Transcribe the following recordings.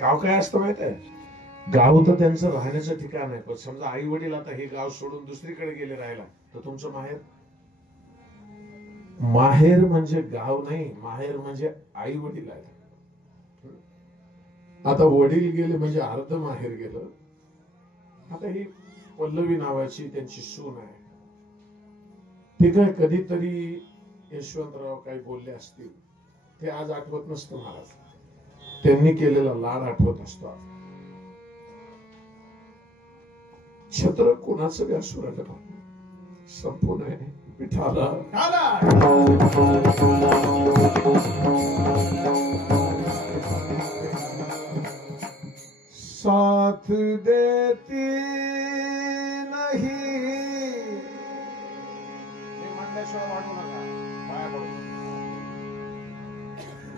गाव काय असतं माहित आहे? गाव तर त्यांचं राहण्याचं ठिकाण आहे. पण समजा आई वडील आता हे गाव सोडून दुसरीकडे गेले राहायला, तर तुमचं माहेर. माहेर म्हणजे गाव नाही, माहेर म्हणजे आई वडील आहे. आता वडील गेले म्हणजे अर्ध माहेर गेलं. आता ही पल्लवी नावाची त्यांची सून आहे. ते काय कधीतरी यशवंतराव काही बोलले असतील, ते आज आठवत नसतं महाराज. त्यांनी केलेला लाड आठवत असतो. छत्र कोणाचं बी असू नका, संपूर्ण आहे विठाला. साथ देती नहीं.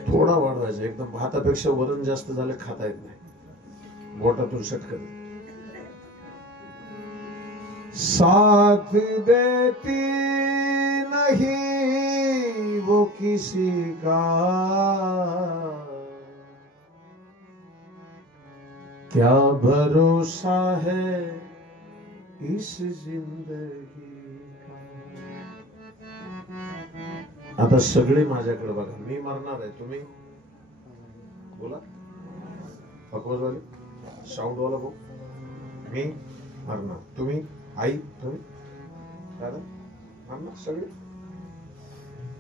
थोडा वाढवायचा, एकदम भातापेक्षा वरण जास्त झालं खाता येत नाही, बोटातून सटकत. साथ देती नहीं वो किसी का, क्या भरोसा है इस जिंदगी का. आता सगळे माझ्याकडे बघा, मी मरणार आहे, तुम्ही बोला. पकवाजवाले साऊंड वाला भाऊ, मी मरणार, तुम्ही आई, तुम्ही दादा मरणार सगळे.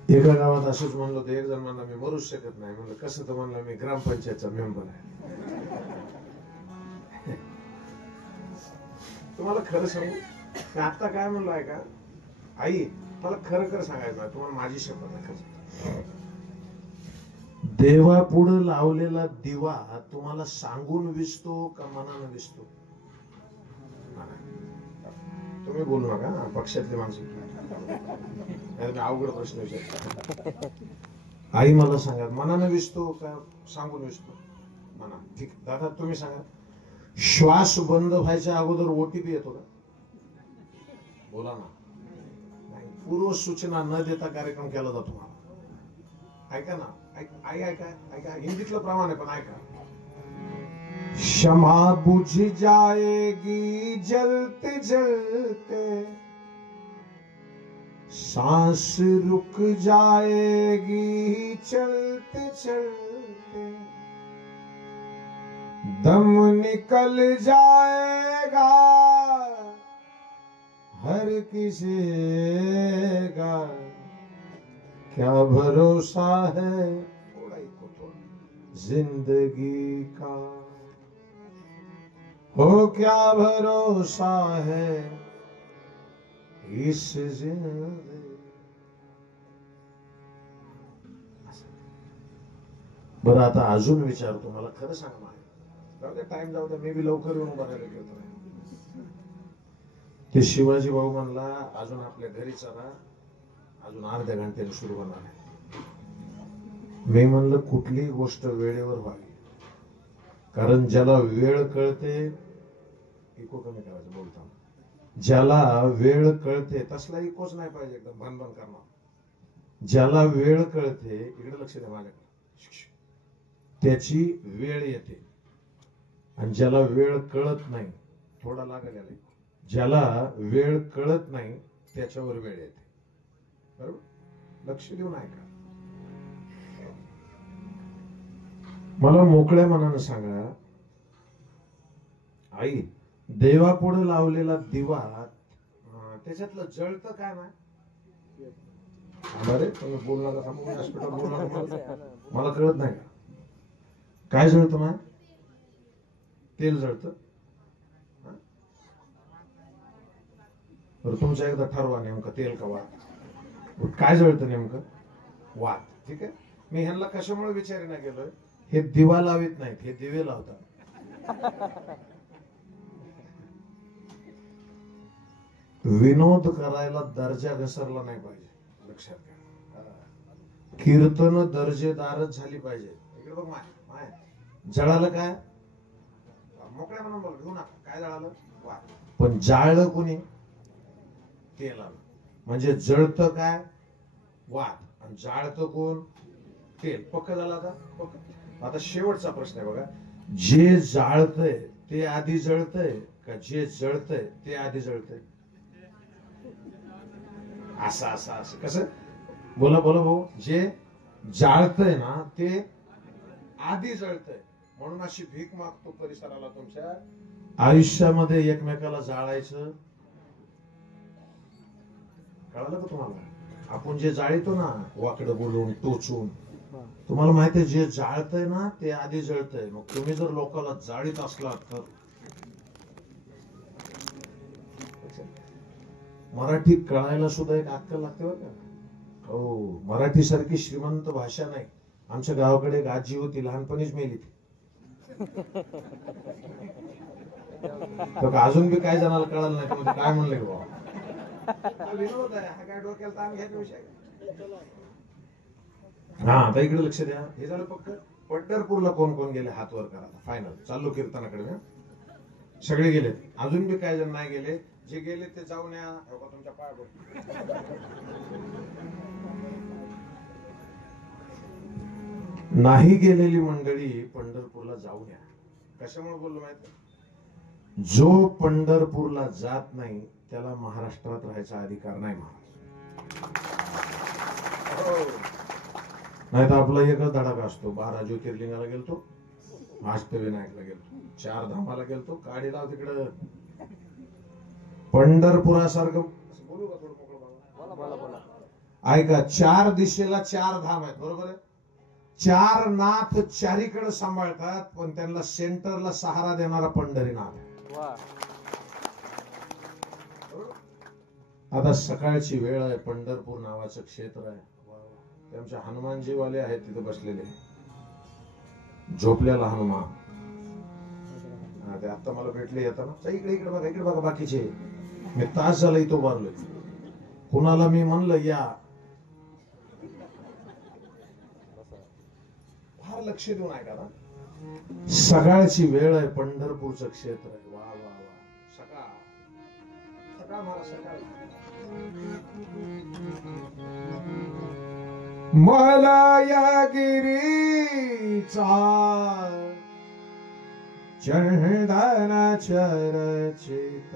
एका गावात असंच म्हणलं होतं, एक जण म्हणला मी मरूच शकत नाही. म्हणलं कसं? तर म्हणलं मी ग्रामपंचायतचा मेंबर आहे. तुम्हाला खरं सांगू, मी आता काय म्हणलो आहे का आई, मला खरं खरं सांगायचं नाही, तुम्हाला माझी शपथ आहे. देवा पुढे लावलेला दिवा तुम्हाला सांगून विसतो का मनानं विसतो? तुम्ही बोलू नका, पक्षातली माणसं. अवघड प्रश्न विचारतो. आई मला सांगा, मनानं विसतो का सांगून विसतो? मना. ठीक, दादा तुम्ही सांगा, श्वास बंद व्हायच्या अगोदर ओटीपी येतो का? बोला ना. नाही, पूर्व सूचना न देता कार्यक्रम केला जातो. मला ऐका ना, आई ऐका ऐका, हिंदीतलं प्रमाण आहे पण ऐका. क्षमा बुझ जाएगी जलते जलते, सांस रुक जाएगी चलते चलते, दम निकल जाएगा हर किसी का, क्या भरोसा है थोड़ा ही को थोड़ा जिंदगी का, हो क्या भरोसा है इस जिंदगी. बरं आता अजून विचारतो, मला खरं सांग ना. जाऊ दे, टाइम जाऊ दे, मी बी लवकर येऊन बघायला गेलो. ते शिवाजी भाऊ म्हणला अजून आपल्या घरी चला, अजून अर्ध्या घंट्याने सुरू होणार आहे. मी म्हणलं कुठलीही गोष्ट वेळेवर व्हावी, कारण ज्याला वेळ कळते, इको कमी करायचं बोलताना, ज्याला वेळ कळते तसला इकोच नाही पाहिजे, एकदम भनभन करणार. ज्याला वेळ कळते, इकडे लक्ष द्या माझ्याकडे, त्याची वेळ येते. आणि ज्याला वेळ कळत नाही, थोडा लागेल याला, ज्याला वेळ कळत नाही त्याच्यावर वेळ येते. बरोबर? लक्ष देऊन ऐका. मला मोकळ्या मनानं सांगा, आई, देवापुढे लावलेला दिवा त्याच्यातलं जळतं काय नाही? अरे तुम्ही बोल नका, हॉस्पिटल बोल नका, मला कळत नाही का काय जळतं? ना तेल जळतं. तुमच्या एकदा ठरवा नेमकं तेल का वात, काय जळतं नेमकं? वात. ठीक आहे, मी ह्यांना कशामुळे विचारायला गेलोय, हे दिवा लावित नाहीत, हे दिवे लावतात. विनोद करायला दर्जा घसरला नाही पाहिजे, लक्षात घ्या. कीर्तन दर्जेदारच झाली पाहिजे. इकडे बघ, माय जळालं काय? मोकळ्या म्हणून बोल, घेऊ नका. काय जळालं? वात. पण जाळलं कोणी? तेल आलं. म्हणजे जळतं काय? वात. आणि जाळतं कोण? तेल. पक्क झाला आता? पक्क. आता शेवटचा प्रश्न आहे बघा, जे जाळतंय ते आधी जळतंय का जे जळतंय ते आधी जळतंय? असं असं असं कसं? बोला बोला भाऊ. जे जाळतंय ना ते आधी जळतंय. म्हणून अशी भीक मागतो परिसराला तुमच्या आयुष्यामध्ये एकमेकाला जाळायचं. कळलं का तुम्हाला? आपण जे जाळतो ना वाकडं बोलून टोचून, तुम्हाला माहितीये जे जाळतंय ना ते आधी जळतंय. मग तुम्ही जर लोकांना जाळीत असलात तर मराठी कळायला सुद्धा एक अक्कल लागते बरं का. हो, मराठी सारखी श्रीमंत भाषा नाही. आमच्या गावाकडे एक आजी होती, लहानपणीच मेली ती. अजून बी काय जणाला कळालं नाही म्हणजे काय म्हणलं की बाबा विनोद आहे हा, काय डोक्याला ताण घ्यायचा विषय. हा, आता इकडे लक्ष द्या. हे झालं फक्त पंढरपूरला कोण कोण गेले हात वर करा. फायनल चाललो कीर्तनाकडे. सगळे गेले. अजून बी काय जण नाही गेले. जे गेले ते जाऊन या तुमच्या पायावर. नाही गेलेली मंडळी पंढरपूरला जाऊन या. कशामुळे बोललो माहिती? जो पंढरपूरला जात नाही त्याला महाराष्ट्रात राहायचा अधिकार नाही महाराज. नाही तर आपला एकच धडाका असतो. 12 ज्योतिर्लिंगाला गेलतो, अष्टविनायकला गेलतो, 4 धामाला गेलतो, काडी लाव तिकडं. पंढरपुरासारखं बोलू का? थोडं मोकळं ऐका. 4 दिशेला 4 धाम आहेत, बरोबर आहे? 4 नाथ चारीकडे सांभाळतात, पण त्यांना सेंटरला सहारा देणारा पंढरीनाथ. आता सकाळची वेळ आहे. पंढरपूर नावाचं क्षेत्र आहे. त्यांच्या हनुमानजीवाले आहेत तिथे बसलेले, झोपलेला हनुमान. ते आता मला भेटले येताना. इकडे इकडे बघा, इकडे बघा. बाकीचे मी तास झाला इथं उभारलोय. कुणाला मी म्हणलं या, फार लक्ष देऊन ऐका ना. सकाळची वेळ आहे. पंढरपूरचं क्षेत्र आहे. वा वा वा. सकाळ सकाळ मला सकाळ. मला या गिरीचा चंदन चर्चित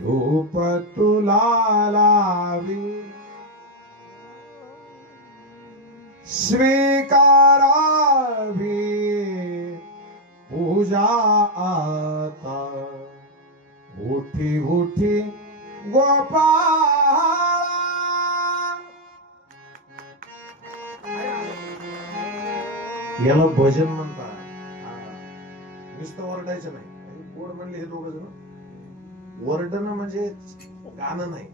धूप तुला लावी स्वीकारावी पूजा आता उठी उठी गोपाळा. याला भजन म्हणतात. नुसतं ओरडायचं नाही. गोड म्हणले हे दोघ जण. ओरडणं म्हणजे गाणं नाही,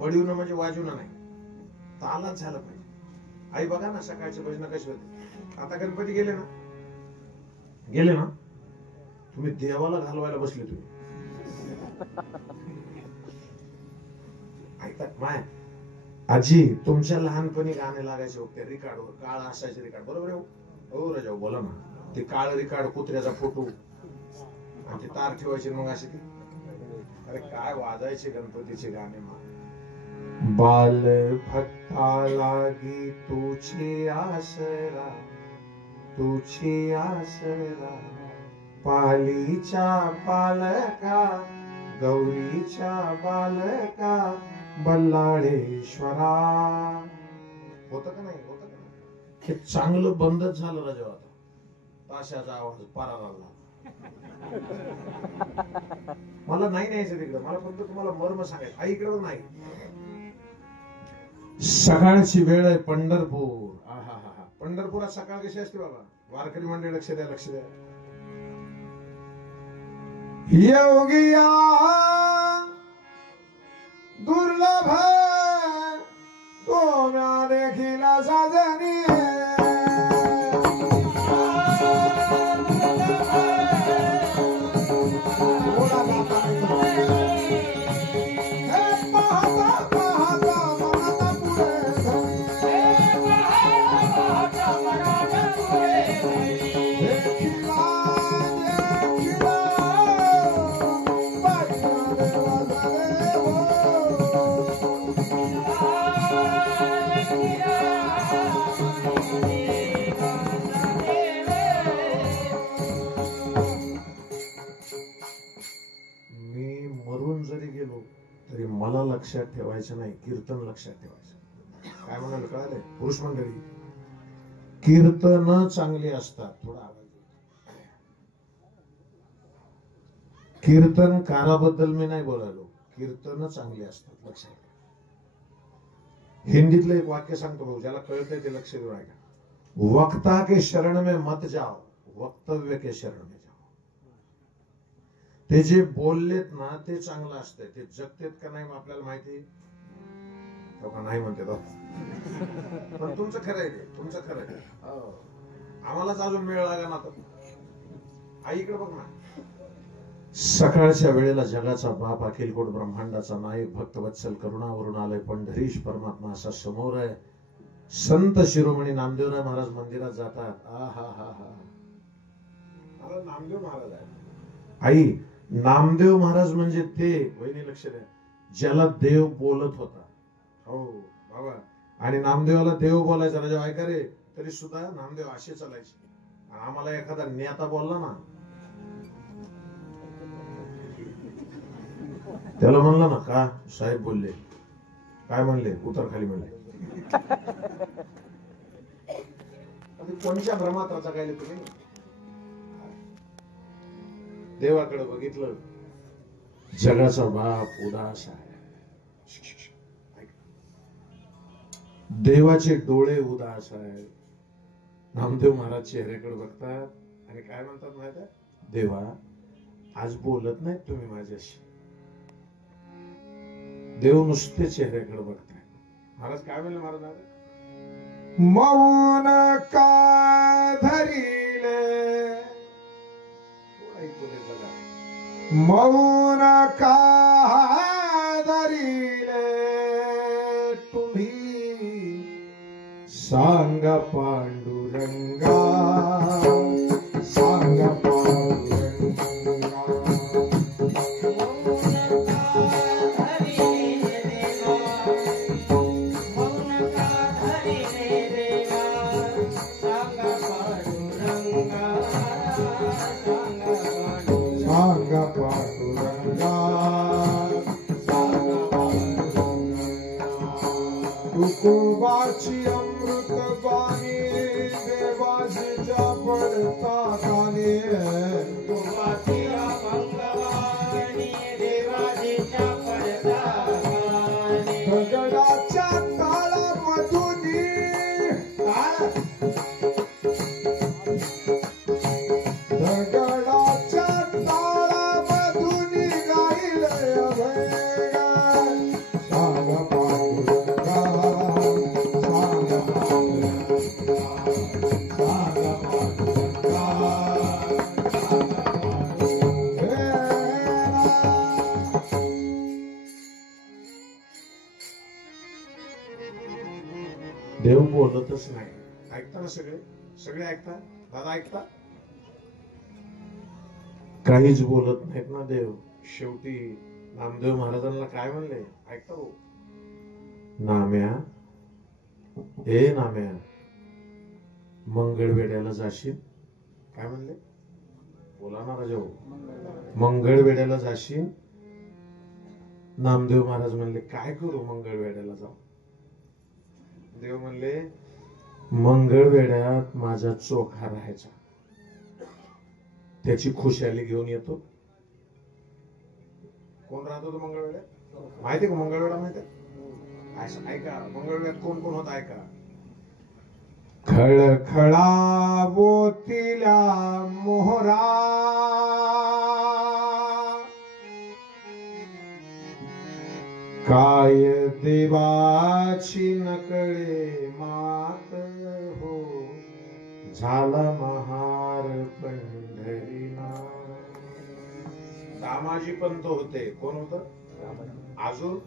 बडवणं म्हणजे वाजवणं नाही. तालाच झालं पाहिजे. आई बघा ना सकाळचे भजन कसे होते. आता गणपती गेले ना, तुम्ही देवाला घालवायला बसले. तुम्ही ऐकतात माय आजी, तुमच्या लहानपणी गाणे लागायचे होते रिकार्डवर. काळ असायचे रिकार्ड, बरोबर आहे? हो राजा बोला ना. ते काळ रिकार्ड, कुत्र्याचा फोटो आणि ते तार ठेवायचे. मग असे ते अरे काय वाजायचे गणपतीचे गाणे. बाल भक्ता लागी तुझी आसरा, तुझी आसरा, पालीच्या पालका, गौरीच्या बालका, बल्लाळेश्वरा. होतं का नाही? होतं का नाही? हे चांगलं बंदच झालं राजा. आता ताशाचा आवाज पारा लागला. मला नाही न्यायचं तिकडे. मला फक्त तुम्हाला मर्म सांगायचं. आई इकडे नाही. सकाळची वेळ आहे. पंढरपूर. आहा हा. पंढरपुरात सकाळ कशी असते बाबा? वारकरी मंडळी लक्ष द्या, लक्ष द्या. योगिया दुर्लभ तो म्या देखील साजनी. मला लक्षात ठेवायचं नाही, कीर्तन लक्षात ठेवायचं. काय म्हणाल कळाले पुरुष मंडळी? कीर्तन चांगली असतात. थोडा आवाज. कीर्तनकाराबद्दल मी नाही बोलालो, कीर्तन चांगली असतात, लक्षात ठेवा. हिंदीतलं एक वाक्य सांगतो भाऊ, ज्याला कळतंय ते लक्ष देऊ ऐका. वक्ता के शरण में मत जाओ, वक्तव्य के शरण में जाओ. ते जे बोललेत ना ते चांगलं असतंय, ते जगतेत का नाही आपल्याला माहिती का नाही म्हणते तो. पण तुमचं खरं आहे ते, तुमचं खरं आहे. आम्हालाच अजून वेळ लागा ना. आई इकडे बघ ना. सकाळच्या वेळेला जगाचा बाप, अखिलकोट ब्रह्मांडाचा नायक, भक्तवत्सल, करुणावरून आलंय पंढरीश परमात्मा असा समोर आहे. संत शिरोमणी नामदेवराय महाराज मंदिरात जातात. आ हा हा हा. नामदेव महाराज आहे. आई, नामदेव महाराज म्हणजे ते, वहिनी लक्ष द्या, ज्याला देव बोलत होता. हो बाबा. आणि नामदेवाला देव बोलायचा राजा ऐका रे, तरी सुद्धा नामदेव असे चालायचे. आम्हाला एखादा नेता बोलला ना, त्याला म्हणलं ना का साहेब बोलले, काय म्हणले, उतर खाली म्हणले. कोणत्या भ्रमात रचा काय तुम्ही? देवाकडे बघितलं, जगाचा बाप उदास आहे. देवाचे डोळे उदास आहे. नामदेव महाराज चेहऱ्याकडे बघतात आणि काय म्हणतात माहिती आहे? देवा, आज बोलत नाही तुम्ही माझ्याशी. देव नुसते चेहऱ्याकडे बघताय. महाराज काय म्हणले? महाराज मौन का धरिले, मौन का धरिले तुम्ही, सांग पांडुरंगा, सांग तुकोबाची अमृत बाणी, देवाजीच्या पडता काने, तुकोबाची अमृतवाणी, देवाजीच्या पडता काने, दगडाच्या ताळामधुनी, दगडाच्या ताळामधुनी गाईल अभंगा, सांग पांडुरंगा, देव बोलतच नाही. ऐकता ना सगळे? सगळे ऐकता? दादा ऐकता? काहीच बोलत नाहीत ना देव. शेवटी नामदेव महाराजांना काय म्हणले ऐकता भाऊ? नाम्या, ए नाम्या, मंगळवेड्याला जाशील. काय म्हणले? बोला ना राजा भाऊ. मंगळवेड्याला जाशील. नामदेव महाराज म्हणले काय करू मंगळवेड्याला जाऊ? देव म्हणले मंगळवेड्यात माझा चोखा राहायचा, त्याची खुशाली घेऊन येतो. कोण राहत होतं मंगळवेड्यात? माहिती का मंगळवेढा? माहिती ऐका, मंगळवेढ्यात कोण कोण होता ऐका. खळखळा बोतिला मोहरा, काय देवाची नकळे मात हो, झाला महार पंढरीनाथ. दामाजी पंत होते. कोण होत? अजून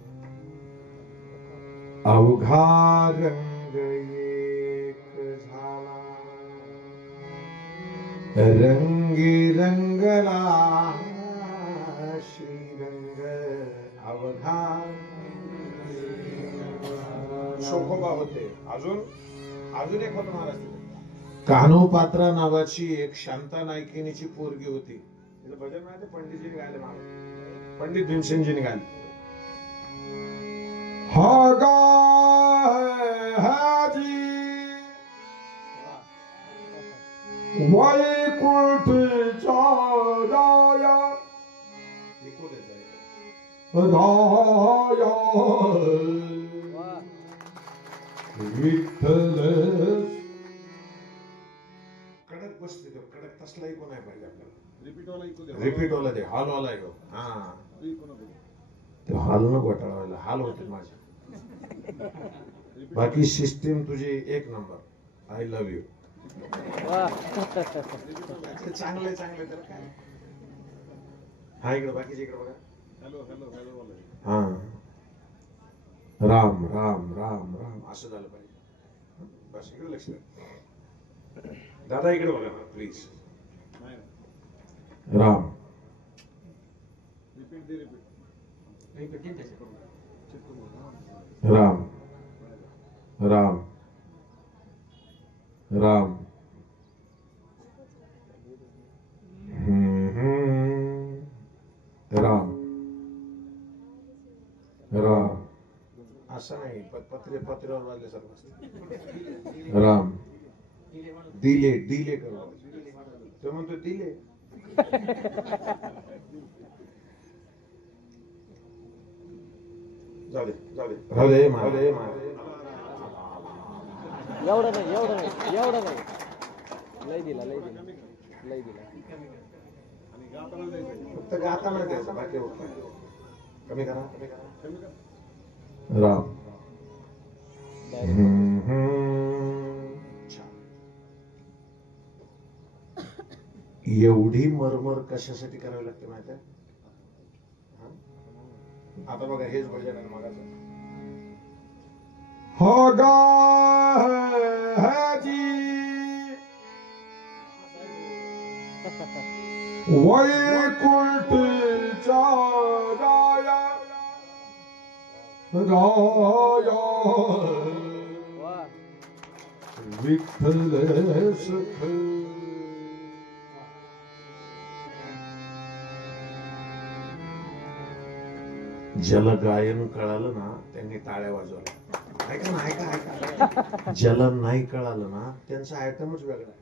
अवघा रंग एक झाला, रंगी रंगला श्रीरंग अवघा. शोकोबा होते. अजून एक होत महाराज. कान्होपात्रा नावाची एक शांता नायकिनीची पोरगी होती. तिचं भजन माहिती? पंडितजीने गायले महाराज, पंडित भीमसेनजीने गायले. हा गाजी वैकुंठीच्या राया राया विठ्ठल कडक बसते तो कडक तसला ऐकू नाही पाहिजे आपल्याला रिपीट वाला दे हॉल वाला ऐकू हा ते हॉल न घोटाळायला हाल होते माझे बाकी सिस्टीम तुझी एक नंबर आय लव्ह यू चांगले चांगले त्याला काय हा इकडे बाकीचे इकडे बघा हॅलो हॅलो हॅलो हा राम राम राम राम असं झालं पाहिजे बस इकडे लक्ष द्या दादा इकडे बघा प्लीज राम राम राम राम राम राम असं नाही पत्रे पत्र्यावर वाजल्यासारखं राम दिले दिले करू तो म्हणतो दिले जाऊ दे जाऊ दे राहू दे राहू दे एवढं नाही एवढं नाही एवढं नाही लय दिला लय दिला लय दिला फक्त गाताना द्यायचं बाकी कमी करा राम एवढी मरमर कशासाठी करावी लागते माहिती आहे आता बघा हेच भजन आहे मगाचं हो गाजी वैकुंठीच्या राया राया विठ्ठल सख ज्याला गायन कळालं ना त्यांनी टाळ्या वाजवल्या ऐका ना ऐका ऐका ज्याला नाही कळालं ना त्यांचा आयटमच वेगळा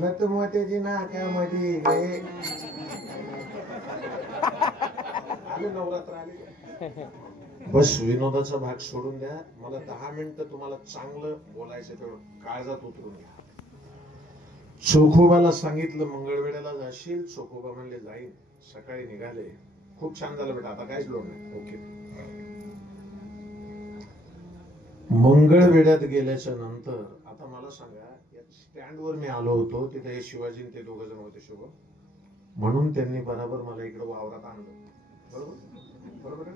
नतमतेची नाक्यामध्ये आले नवरात्र आले बस विनोदाचा भाग सोडून द्या मला 10 मिनिटं तुम्हाला चांगलं बोलायचं तेवढं काळजात उतरून घ्या चोखोबाला सांगितलं मंगळवेढ्याला जाशील चोखोबा म्हणले जाईन सकाळी निघाले खूप छान झालं बेटा आता काहीच लोड नाही ओके मंगळवेढ्यात गेल्याच्या नंतर आता मला सांगा स्टँड वर मी आलो होतो तिथे शिवाजी ते 2 जण होते शुभ म्हणून त्यांनी बरोबर मला इकडे वावरात आणलं बरोबर बरोबर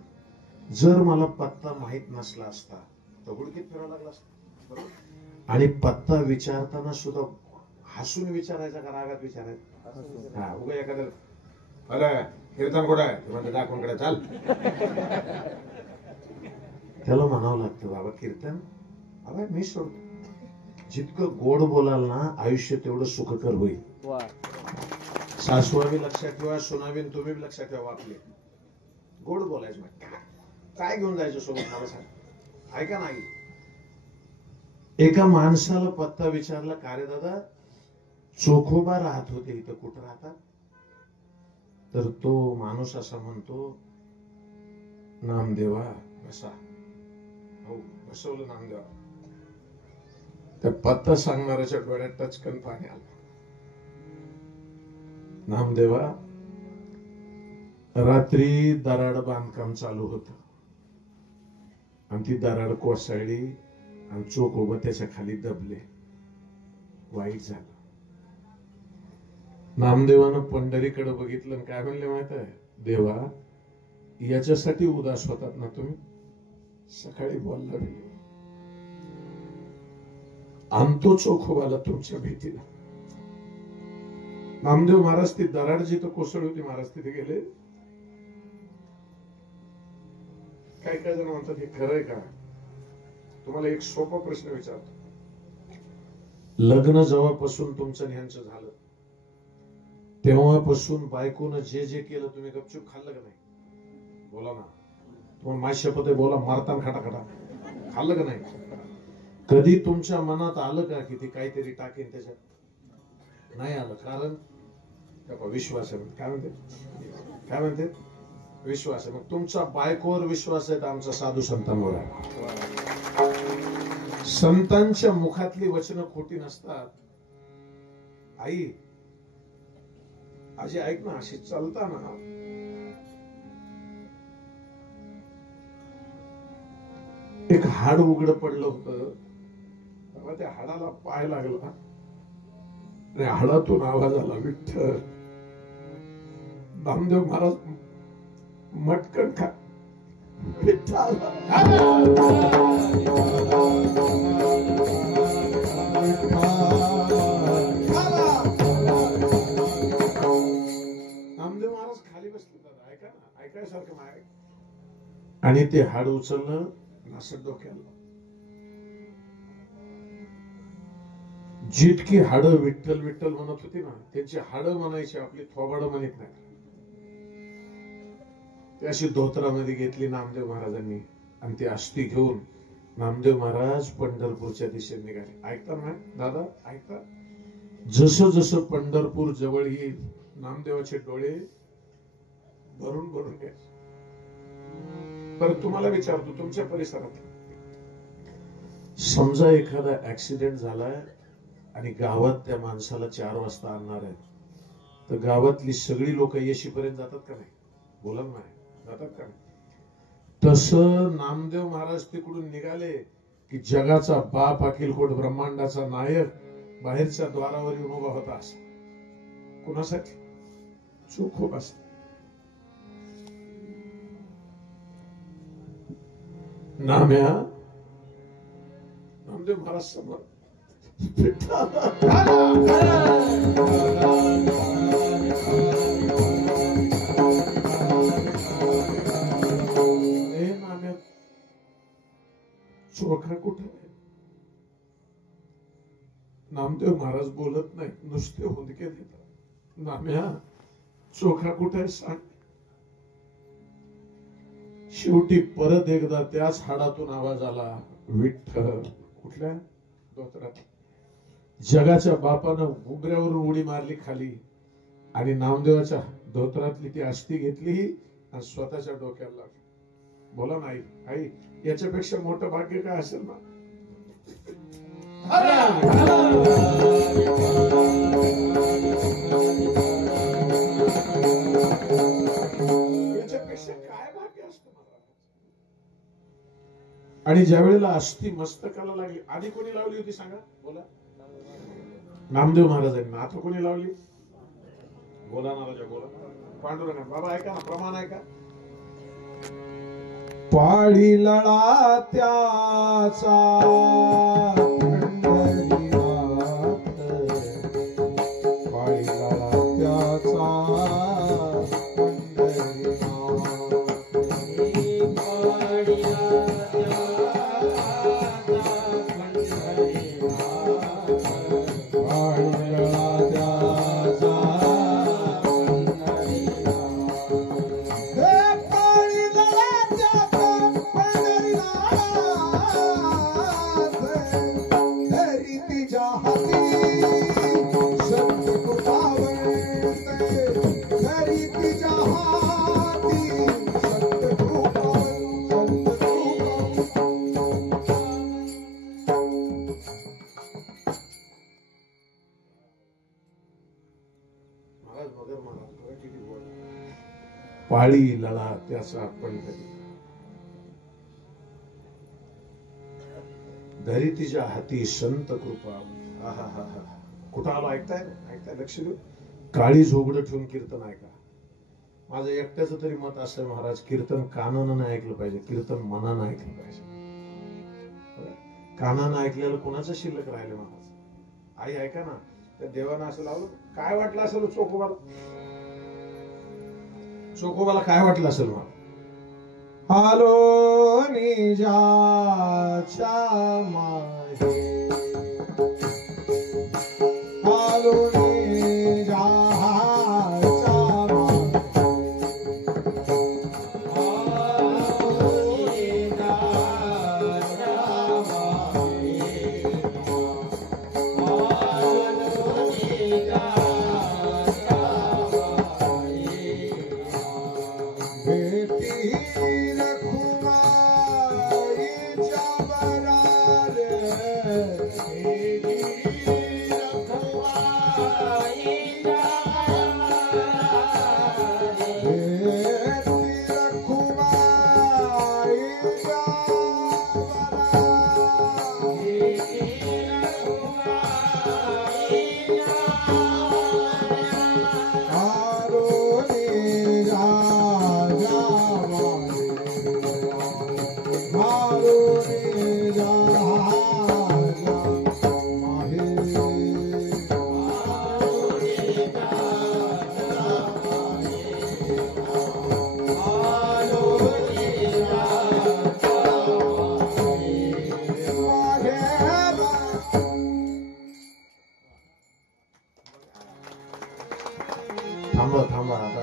जर मला पत्ता माहित नसला असता तर हुडकीत फिरावं लागला असता बरोबर आणि पत्ता विचारताना सुद्धा हसून विचारायचा का रागात विचारायचा हा उगा एखाद्या अरे कीर्तन कुठं आहे म्हणते दाखवून चाल त्याला म्हणावं लागतं बाबा कीर्तन बाबा मी सोडतो जितकं गोड बोलाल ना आयुष्य तेवढं सुखकर होईल सासवा बी लक्षात ठेवा सुनाबी तुम्ही बी लक्षात ठेवा आपले गोड बोलायचं काय घेऊन जायचं सोबत मला सांग ऐका नाही एका माणसाला पत्ता विचारला का रे दादा चोखोबा राहत होते इथं कुठं राहतात तर तो माणूस असा म्हणतो नामदेवा बसा हो बसवलं नामदेवा त्या पत्ता सांगणाऱ्याच्या डोळ्यात टचकन पाणी आलं नामदेवा रात्री दराड बांधकाम चालू होत आणि ती दराड कोसळली आणि चोखोबा त्याच्या खाली दबले वाईट झालं नामदेवानं पंढरीकडे बघितलं आणि काय म्हणले माहित आहे देवा याच्यासाठी उदास होतात ना तुम्ही सकाळी बोलला आणतो चोखोबाला तुमच्या भेटीला नामदेव महाराज ती दराड जिथं कोसळ होती महाराज तिथे गेले काय काय जण म्हणतात हे खरंय का तुम्हाला एक सोपा प्रश्न विचारतो लग्न जेव्हापासून तुमचं ह्यांचं झालं तेव्हापासून बायकोनं जे जे केलं तुम्ही गपचूप खाल्लं का नाही बोला ना तुम्हाला माझी शपथ आहे, बोला मारताना खटाखटा खाल्लं का नाही? कधी तुमच्या मनात आलं का की ती काहीतरी टाकेन त्याच्यात? नाही आलं. कारण विश्वास आहे. काय म्हणते? विश्वास आहे. मग तुमचा बायकोवर विश्वास आहे तर आमचा साधू संतांवर आहे. संतांच्या मुखातली वचनं खोटी नसतात. आजी ऐक ना, अशी चालताना एक हाड उघड पडलं होतं. तेव्हा त्या हाडाला पाय लागला आणि हाडातून आवाज आला, विठ्ठल. नामदेव महाराज मटकन खा. विठ्ठल नामदेव महाराज खाली बसले. ऐका ना, ऐकायसारखं नाही. आणि ते हाड उचललं, नासट डोक्याला. जितकी हाडं विठ्ठल विठ्ठल म्हणत होती ना, त्यांची हाडं म्हणायची, आपली थोबाडं म्हणत नाही. ती अशी धोत्रामध्ये घेतली नामदेव महाराजांनी आणि ती अस्थी घेऊन नामदेव महाराज पंढरपूरच्या दिशेने निघाले. ऐकता ना दादा, ऐकता? जसं जसं पंढरपूर जवळ येईल, नामदेवाचे डोळे भरून भरून घ्यायचे. बरं तुम्हाला विचारतो, तुमच्या परिसरात समजा एखादा ऍक्सिडेंट झालाय आणि गावात त्या माणसाला 4 वाजता आणणार आहेत, तर गावातली सगळी लोक येशीपर्यंत जातात का नाही? बोला नाही, जातात का नाही? तसं नामदेव महाराज तिकडून निघाले की जगाचा बाप, अखिलकोट ब्रह्मांडाचा नायक बाहेरच्या द्वारावर येऊन उभा होता. असा कुणासाठी? चोखोबासाठी. नाम्या नामदेव महाराज समोर नाम्या चोखा कुठे आहे? नामदेव महाराज बोलत नाही, नुसते हुंदके देतात. नाम्या चोखा कुठे आहे सांग. शेवटी परत एकदा त्याच हाडातून आवाज आला, विठ्ठल. कुठल्या धोत्रात? जगाच्या बापानं उंबऱ्यावरून उडी मारली खाली आणि नामदेवाच्या धोत्रातली ती अस्थी घेतली आणि स्वतःच्या डोक्याला लागली. बोला नाही आई, याच्यापेक्षा मोठं भाग्य काय असेल ना? याच्यापेक्षा काय भाग्य असतं मला? आणि ज्या वेळेला अस्थी मस्तकाला लागली, आधी कोणी लावली होती सांगा? बोला. नामदेव महाराजांनी. आता कोणी लावली? बोला ना राजा, बोला. पांडुरंग बाबा ऐका ना, प्रमाण ऐका. पाळी लळा त्याचा पाळी लळा त्याचा पाळी लळा त्याचा पंढरी, धरी तिच्या हाती संत कृपा. कुठं आलो? ऐकताय? लक्ष देऊ. काळी झोगडं ठेवून कीर्तन ऐका. माझं एकट्याचं तरी मत असं आहे महाराज, कीर्तन कानानं नाही ऐकलं पाहिजे, कीर्तन मनानं ऐकलं पाहिजे. कानानं ऐकलेलं कोणाचं शिल्लक राहिलं महाराज? आई ऐका ना, त्या देवानं असं लावलं, काय वाटलं असेल चोखोबाला? चोखोबाला काय वाटलं असेल मला? आलो निजाच्या मागे, आलो निजाच्या मागे, आलो थांबा थांबा आता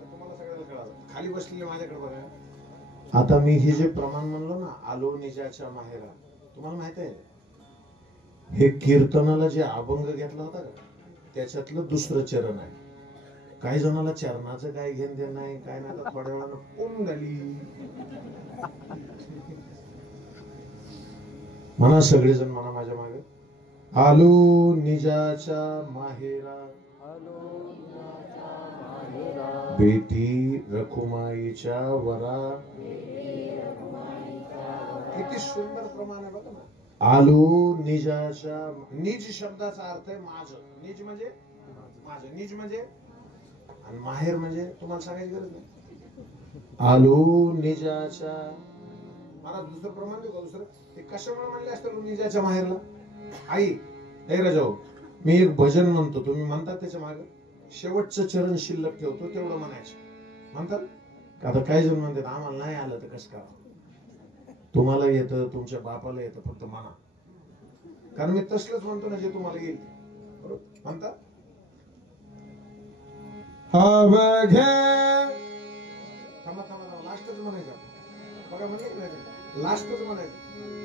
तुम्हाला सगळ्याला कळालं. खाली बसलेले माझ्याकडे बघा. आता मी हे जे प्रमाण म्हणलो ना, आलो निजाच्या माहेरा, तुम्हाला माहित आहे हे कीर्तनाला जे अभंग घेतला होता का त्याच्यातलं दुसरं चरण आहे. काही जणाला चरणाचं काय घेण देण नाही काय नाही. आता थोड्या वेळानं कोण झाली म्हणा सगळेजण म्हणा माझ्या मागे. आलो निजाच्या माहेरा बेटी रखुमाईच्या वरा. किती सुंदर प्रमाण आहे बघा ना. आलो निजाच्या, निज शब्दाचा अर्थ आहे माझं. निज म्हणजे माझं, निज म्हणजे, आणि माहेर म्हणजे तुम्हाला सांगायची गरज नाही. आलो निजाच्या, मला दुसरं प्रमाण देऊ का दुसरं? ते कशामुळे म्हणले असतं निजाच्या माहेरला? आई हे राजाओ, मी एक भजन म्हणतो, तुम्ही म्हणतात त्याच्या मागे शेवटचं चरण शिल्लक ठेवतो तेवढं म्हणायचं म्हणतात. आता काही जण म्हणतात आम्हाला नाही आलं तर कसं करावं? तुम्हाला येतं, तुमच्या बापाला येतं, फक्त म्हणा. कारण मी तसलंच म्हणतो ना जे तुम्हाला येईल. बरोबर म्हणतात. अवघे थांबा थांबा थांबा, लास्टच म्हणायचं. बघा म्हणले की नाही, लास्टच म्हणायचं.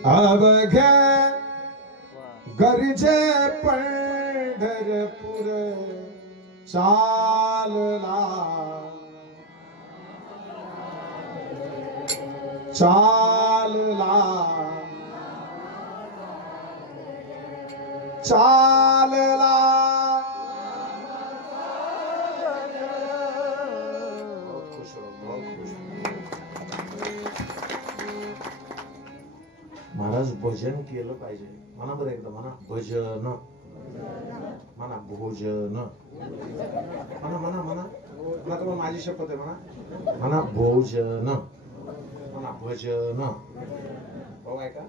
अवघे गरजे पंढरपूर चालला चालला चालला. बहुत खुश हो, बहुत खुश. महाराज भजन केलं पाहिजे. म्हणा बरं एकदा म्हणा भजन, म्हणा भोजन, म्हणा म्हणा म्हणा. मला तुम्हाला माझी शपथ आहे म्हणा. म्हणा भोजन, म्हणा भजन. हो आहे का?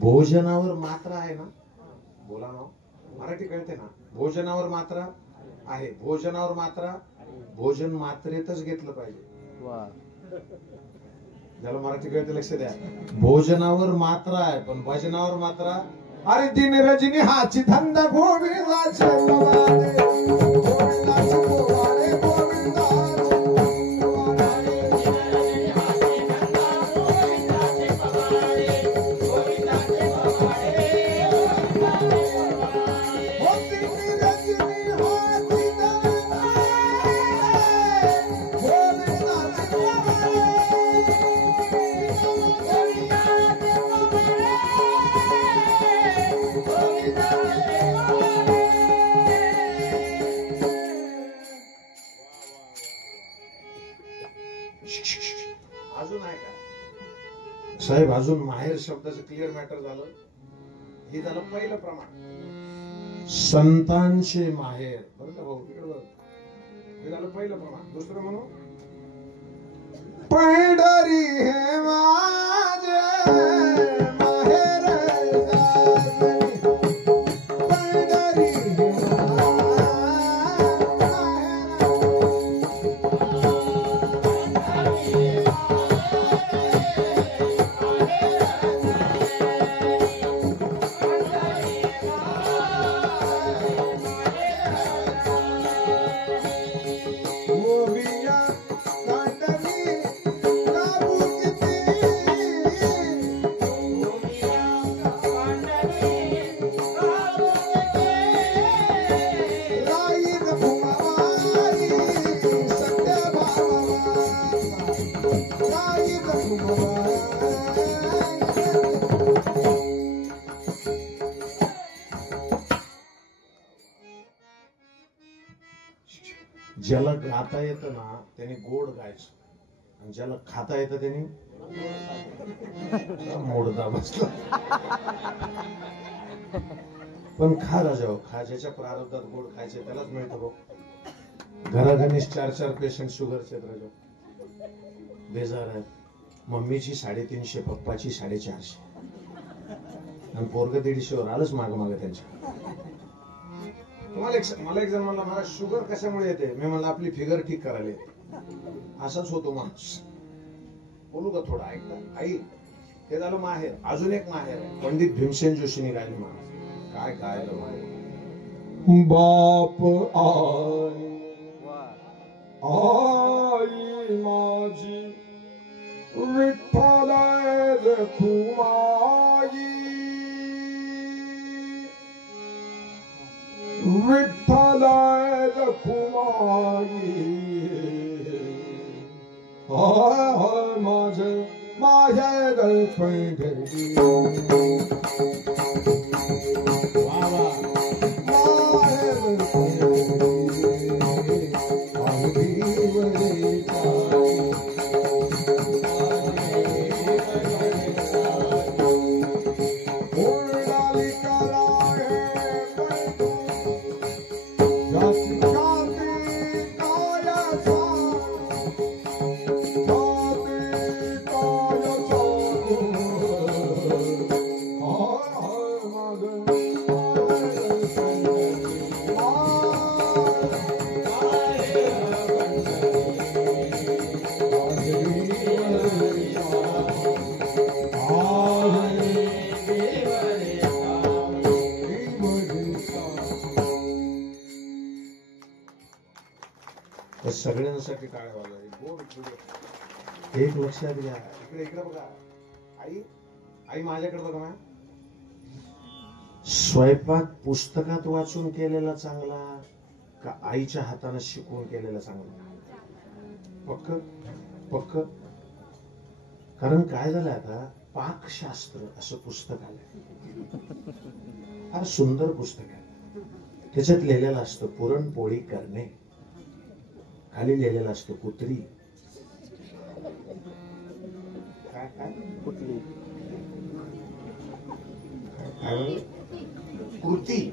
भोजनावर मात्रा आहे ना? बोला ना, मराठी कळते ना? भोजनावर मात्रा आहे. भोजनावर मात्रा, भोजन मात्रेतच घेतलं पाहिजे. ज्याला मराठी कळते लक्ष द्या. भोजनावर मात्रा आहे पण भजनावर मात्रा. अरे दिन रजनी हाची धंदा गोविंदाचे पवाडे, गोविंदाचे पवाडे, गोविंदाचे अजून आहे का साहेब? अजून माहेर शब्दाचं क्लिअर मॅटर झालं. हे झालं पहिलं प्रमाण, संतांचे माहेर. बरं का भाऊ, तिकडे बघ. हे झालं पहिलं प्रमाण. दुसरं म्हणू पंढरी हे माझे माहेर जागणी, पंढरी हे ज्याला गाता येतं ना त्याने गोड गायचं, आणि ज्याला खाता येतं त्याने मोडदा बसला. पण खा राजा, खा. ज्याच्या प्रारब्धात गोड खायचे त्यालाच मिळतं बघ. घराघणीस 4-4 पेशंट शुगरचे राजा, बेजार आहेत. मम्मीची 350, पप्पाची 450, आणि पोरग 150 आलंच माग माग त्यांच्या. मला एक जण म्हणला, मला शुगर कशामुळे येते? मी म्हणलं आपली फिगर ठीक करायला येते. असाच होतो माणूस. बोलू का थोडं? ऐकता आई? हे झालं माहेर. अजून एक माहेर आहे, पंडित भीमसेन जोशींनी गायली. माणूस काय गायलं माहेर. बाप आई आई माझी विठ्ठल रखुमाई विठ्ठल रखुमाई माझ माहेर पंढरी माहेर सगळ्यांसाठी टाळ्या वाजवा. गोड पुढे एक लक्षात घ्या. इकडे इकडे बघा. आई आई माझ्याकडे बघा. मा स्वयंपाक पुस्तकात वाचून केलेला चांगला का आईच्या हाताने शिकवून केलेला चांगला? पक्क पक्क. कारण काय झालं, आता पाकशास्त्र असं पुस्तक आलंय. फार सुंदर पुस्तक आहे. त्याच्यात लिहिलेलं असतं पुरणपोळी करणे, खाली लिहिलेलं असतं कुत्री. काय काय कुठली काय कृती. कृती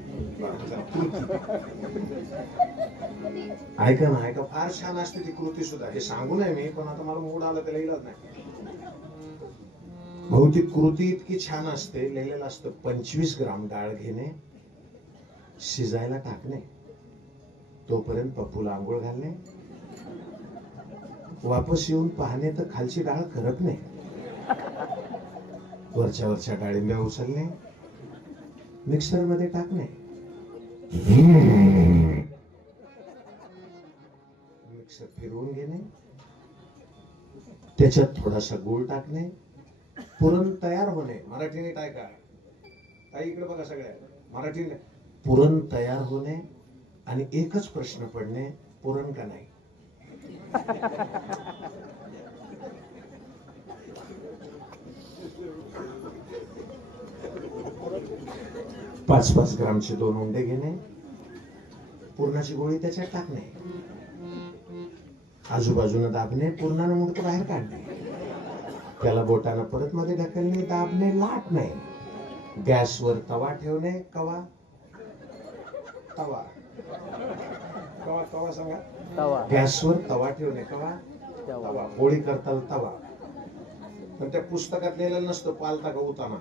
ऐका ना, ऐका. फार छान असते ती कृती सुद्धा. हे सांगू नये मी, पण आता मला मूड आला त्याला इलाज नाही. बहुतेक कृती इतकी छान असते. लिहिलेलं असतं 25 ग्राम डाळ घेणे, शिजायला टाकणे, तोपर्यंत पप्पूला आंघोळ घालणे, वापस येऊन पाहणे तर खालची डाळ करपणे, वरच्या वरच्या डाळिंब्या उचलणे, मिक्सर मध्ये टाकणे, मिक्सर फिरवून घेणे, त्याच्यात थोडासा गूळ टाकणे, पुरण तयार होणे. मराठीने काय काय काही इकडे बघा. सगळ्या मराठीने पुरण तयार होणे आणि एकच प्रश्न पडणे, पुरण का नाही? पाच 5 ग्रामचे 2 उंडे घेणे, पुरणाची गोळी त्याच्यात टाकणे, आजूबाजूने दाबणे, पुरणानं मुडकं बाहेर काढणे, त्याला बोटानं परत मध्ये ढकलणे, दाबणे, लाटणे, गॅसवर तवा ठेवणे. कवा तवा कवा कवा सांगा. तवा. गॅसवर तवा ठेवणे. कवा तवा. तवा. पोळी करताना तवा. पण त्या पुस्तकात लिहिलेलं नसतं पालता का उताना.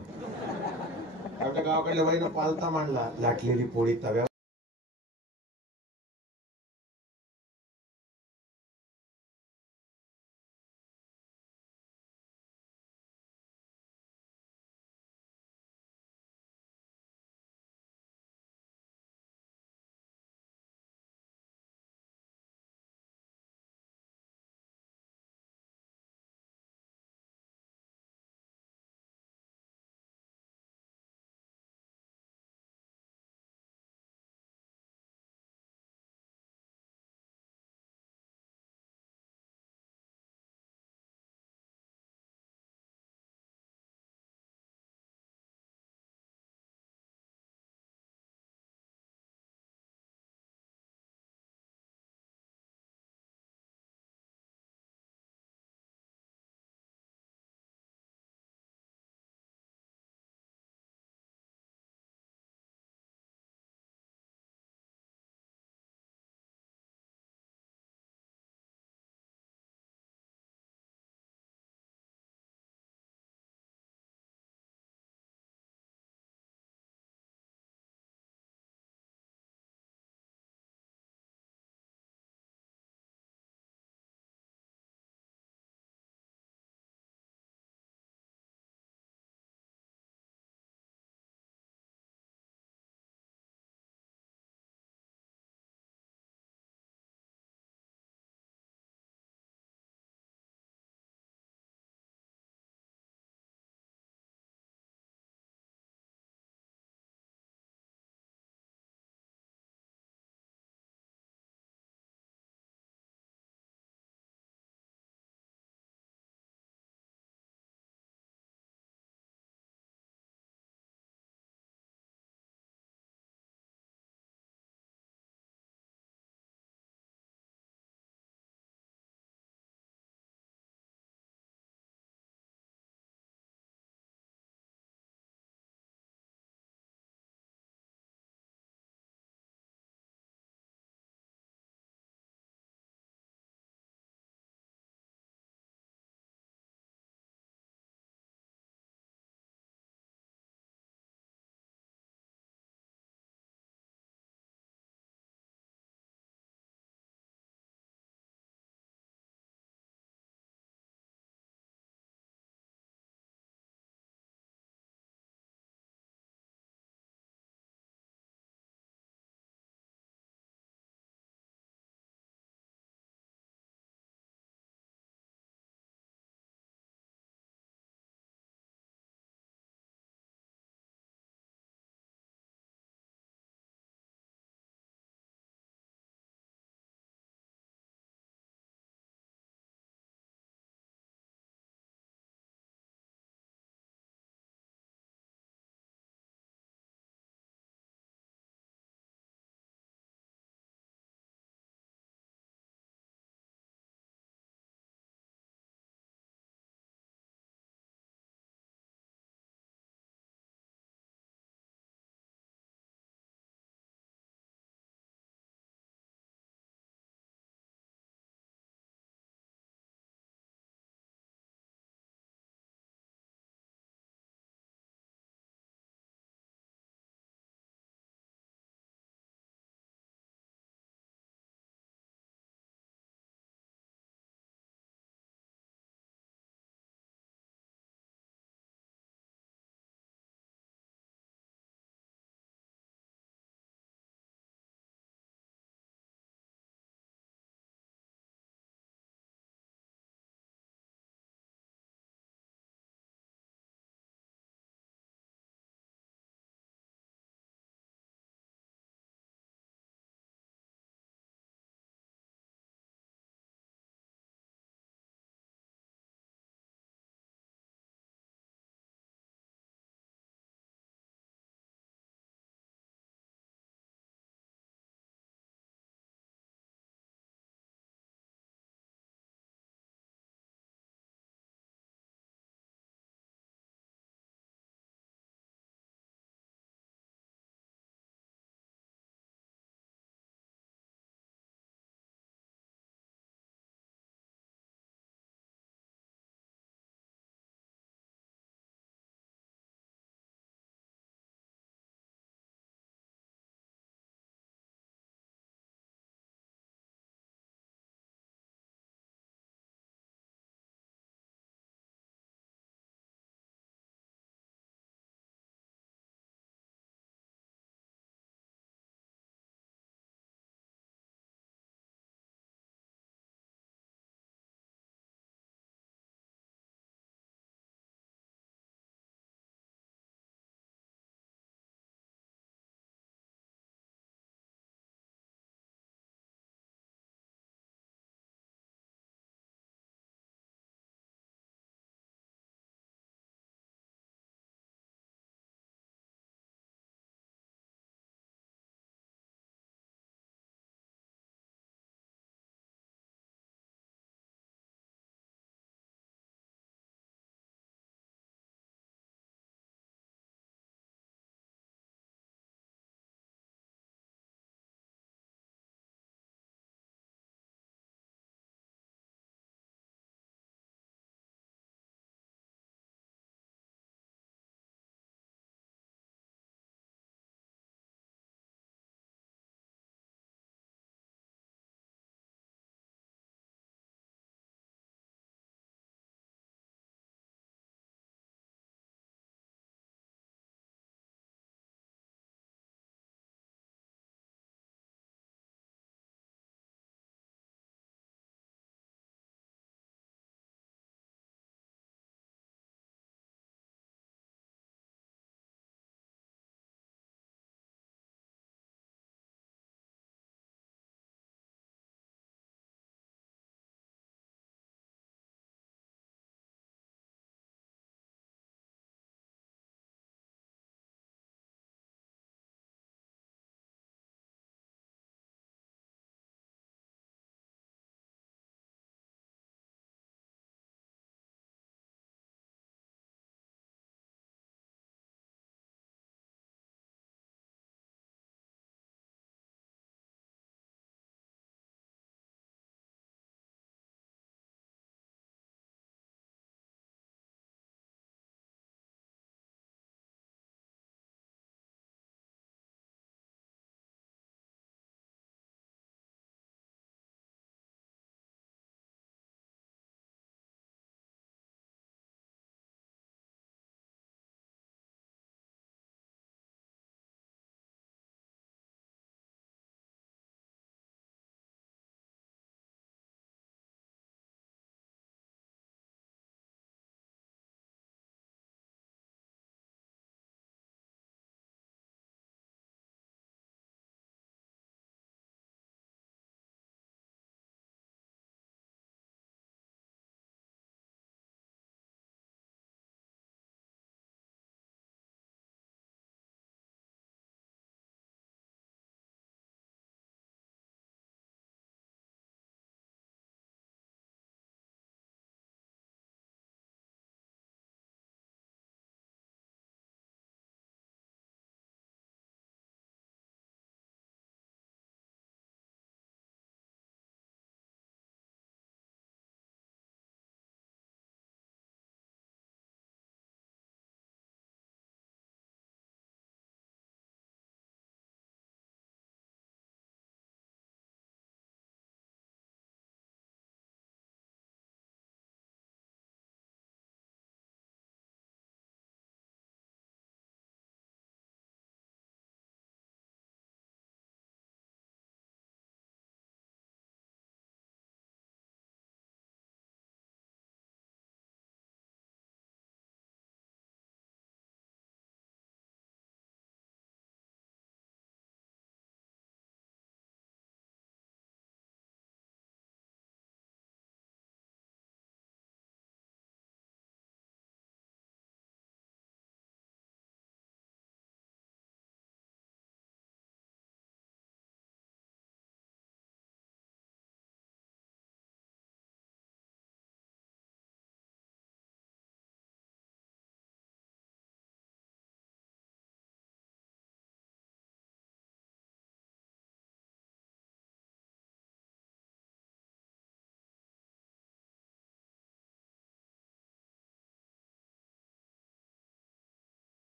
आपल्या गावाकडल्या बाईनं पालता मांडला. लाटलेली पोळी तव्यावर